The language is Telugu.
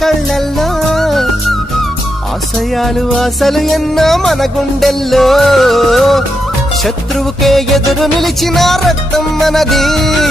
కళ్ళల్లో ఆశయాలు ఆశలు ఎన్నో మన గుండెల్లో శత్రువుకే ఎదురు నిలిచిన రక్తం మనది